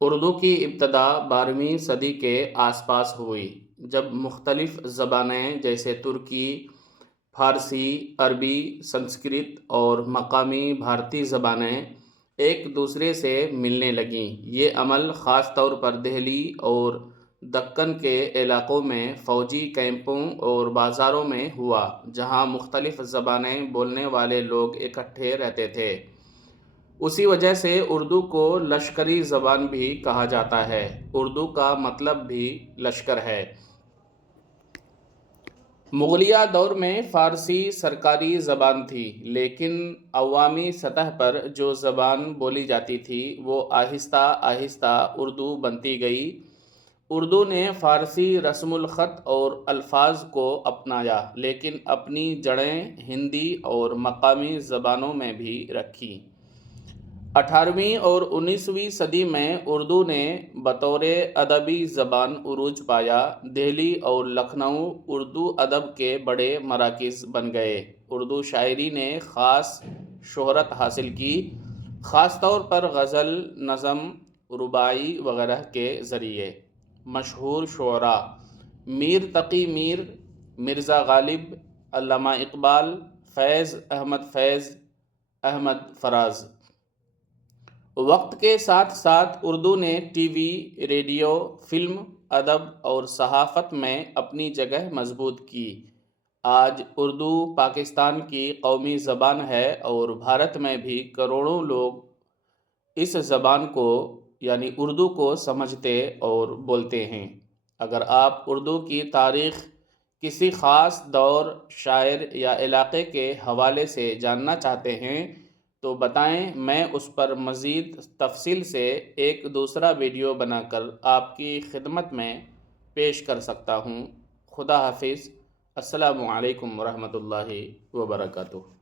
اردو کی ابتدا 12ویں صدی کے آس پاس ہوئی، جب مختلف زبانیں جیسے ترکی، فارسی، عربی، سنسکرت اور مقامی بھارتی زبانیں ایک دوسرے سے ملنے لگیں۔ یہ عمل خاص طور پر دہلی اور دکن کے علاقوں میں فوجی کیمپوں اور بازاروں میں ہوا، جہاں مختلف زبانیں بولنے والے لوگ اکٹھے رہتے تھے۔ اسی وجہ سے اردو کو لشکری زبان بھی کہا جاتا ہے۔ اردو کا مطلب بھی لشکر ہے۔ مغلیہ دور میں فارسی سرکاری زبان تھی، لیکن عوامی سطح پر جو زبان بولی جاتی تھی وہ آہستہ آہستہ اردو بنتی گئی۔ اردو نے فارسی رسم الخط اور الفاظ کو اپنایا، لیکن اپنی جڑیں ہندی اور مقامی زبانوں میں بھی رکھی۔ 18ویں اور 19ویں صدی میں اردو نے بطور ادبی زبان عروج پایا۔ دہلی اور لکھنؤ اردو ادب کے بڑے مراکز بن گئے۔ اردو شاعری نے خاص شہرت حاصل کی، خاص طور پر غزل، نظم، رباعی وغیرہ کے ذریعے۔ مشہور شعراء: میر تقی میر، مرزا غالب، علامہ اقبال، فیض احمد فراز۔ وقت کے ساتھ ساتھ اردو نے ٹی وی، ریڈیو، فلم، ادب اور صحافت میں اپنی جگہ مضبوط کی۔ آج اردو پاکستان کی قومی زبان ہے اور بھارت میں بھی کروڑوں لوگ اس زبان کو یعنی اردو کو سمجھتے اور بولتے ہیں۔ اگر آپ اردو کی تاریخ، کسی خاص دور، شاعر یا علاقے کے حوالے سے جاننا چاہتے ہیں تو بتائیں، میں اس پر مزید تفصیل سے ایک دوسرا ویڈیو بنا کر آپ کی خدمت میں پیش کر سکتا ہوں۔ خدا حافظ۔ السلام علیکم ورحمۃ اللہ وبرکاتہ۔